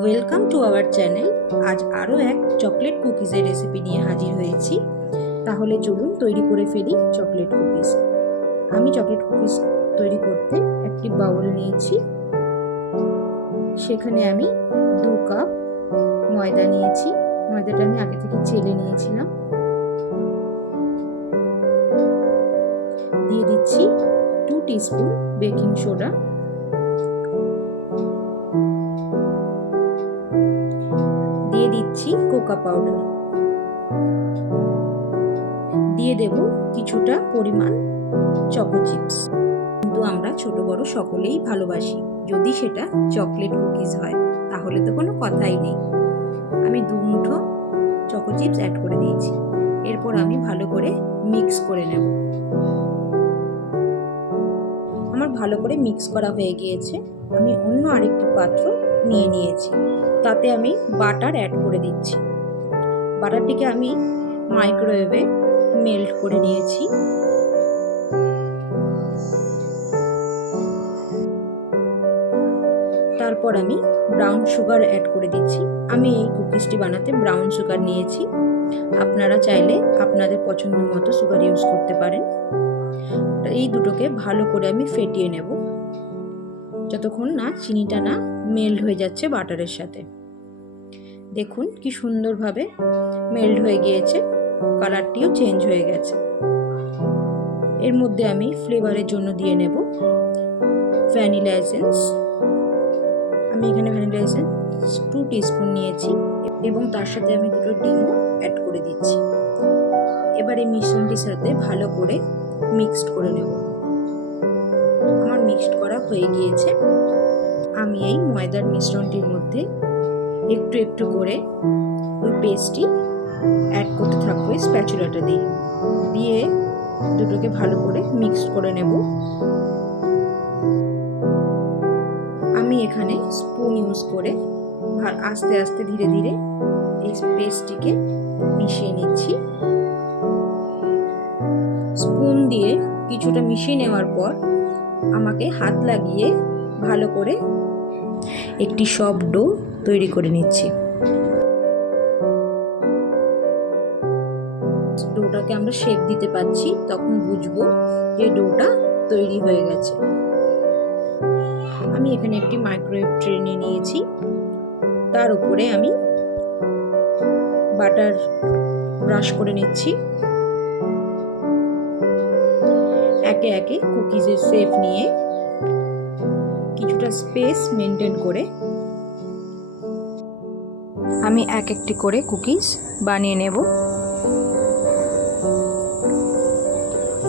Welcome to our channel. আজ আরও এক চকলেট কুকিজের রেসিপি নিয়ে হাজির হয়েছি। তাহলে চলুন তৈরি করে ফেলি চকলেট কুকিজ। আমি চকলেট কুকিজ তৈরি করতে একটি বাউল নিয়েছি। সেখানে আমি দু কাপ ময়দা নিয়েছি। ময়দাটা আমি আগে থেকে চেলে নিয়েছিলাম। দিয়ে দিচ্ছি টু টিস্পুন বেকিং সোডা। দিচ্ছি কোকা পাউডার দিয়ে দেব কিছুটা পরিমাণ চকো চিপস কিন্তু আমরা ছোট বড় সকলেই ভালোবাসি। যদি সেটা চকলেট কুকিজ হয়, তাহলে তো কোনো কথাই নেই। আমি দু মুঠো চকো চিপস অ্যাড করে দিয়েছি। এরপর আমি ভালো করে মিক্স করে নেব। আমার ভালো করে মিক্স করা হয়ে গিয়েছে। আমি অন্য আরেকটি পাত্র নিয়ে নিয়েছি। তাতে আমি বাটার অ্যাড করে দিচ্ছি। বাটারটিকে আমি মাইক্রোওয়েভে মেল্ট করে নিয়েছি। তারপর আমি ব্রাউন সুগার অ্যাড করে দিচ্ছি। আমি এই কুকিজটি বানাতে ব্রাউন সুগার নিয়েছি। আপনারা চাইলে আপনাদের পছন্দ মতো সুগার ইউজ করতে পারেন। এই দুটোকে ভালো করে আমি ফেটিয়ে নেব। যতক্ষণ না চিনিটা না মেল্ট হয়ে যাচ্ছে বাটারের সাথে। দেখুন কি সুন্দরভাবে মেল্ট হয়ে গিয়েছে কালারটিও চেঞ্জ হয়ে গেছে। এর মধ্যে আমি ফ্লেভারের জন্য দিয়ে নেব ভ্যানিলা এসেন্স আমি এখানে ভ্যানিলা এসেন্স টু টিস্পুন নিয়েছি এবং তার সাথে আমি দুটো ডিমও অ্যাড করে দিচ্ছি। এবার এই মিশ্রণটির সাথে ভালো করে মিক্সড করে নেব। আমার মিক্সড করা হয়ে গিয়েছে। আমি এই ময়দার মিশ্রণটির মধ্যে একটু একটু করে ওই পেস্টটি অ্যাড করতে থাকব এই স্প্যাচুলাটা দিয়ে। দিয়ে দুটোকে ভালো করে মিক্সড করে নেব। আমি এখানে স্পুন ইউজ করে আস্তে আস্তে ধীরে ধীরে এই পেস্টটিকে মিশিয়ে নিচ্ছি। স্পুন দিয়ে কিছুটা মিশিয়ে নেওয়ার পর আমাকে হাত লাগিয়ে ভালো করে একটি সব ডো তৈরি করে নিচ্ছি। ডোটাকে আমরা শেপ দিতে পাচ্ছি তখন বুঝব যে ডোটা তৈরি হয়ে গেছে। আমি এখানে একটি মাইক্রোওয়েভ ট্রে নিয়ে নিয়েছি। তার উপরে আমি বাটার ব্রাশ করে নিচ্ছি। একে একে কুকিজের শেপ নিয়ে কিছুটা স্পেস মেনটেন করে আমি এক একটি করে কুকিজ বানিয়ে নেব।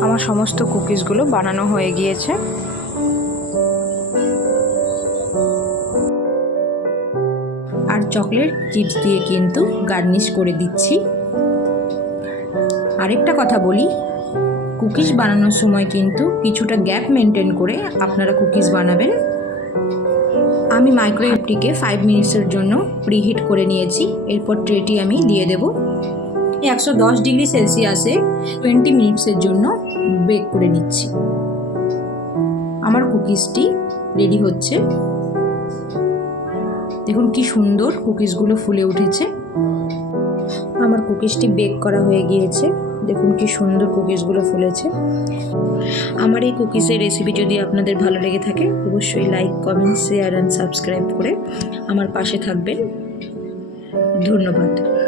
আমার সমস্ত কুকিজগুলো বানানো হয়ে গিয়েছে। আর চকলেট চিপস দিয়ে কিন্তু গার্নিশ করে দিচ্ছি। আরেকটা কথা বলি, কুকিজ বানানোর সময় কিন্তু কিছুটা গ্যাপ মেনটেন করে আপনারা কুকিজ বানাবেন। আমি মাইক্রোওয়েভটিকে ফাইভ মিনিটসের জন্য প্রিহিট করে নিয়েছি। এরপর ট্রেটি আমি দিয়ে দেব। একশো দশ ডিগ্রি সেলসিয়াসে টোয়েন্টি মিনিটসের জন্য বেক করে নিচ্ছি। আমার কুকিজটি রেডি হচ্ছে। দেখুন কি সুন্দর কুকিজগুলো ফুলে উঠেছে। আমার কুকিজটি বেক করা হয়ে গিয়েছে। দেখুন কি সুন্দর কুকিজগুলো ফুলেছে। আমার এই কুকিজের রেসিপি যদি আপনাদের ভালো লেগে থাকে, অবশ্যই like comment share and subscribe করে আমার পাশে থাকবেন। ধন্যবাদ।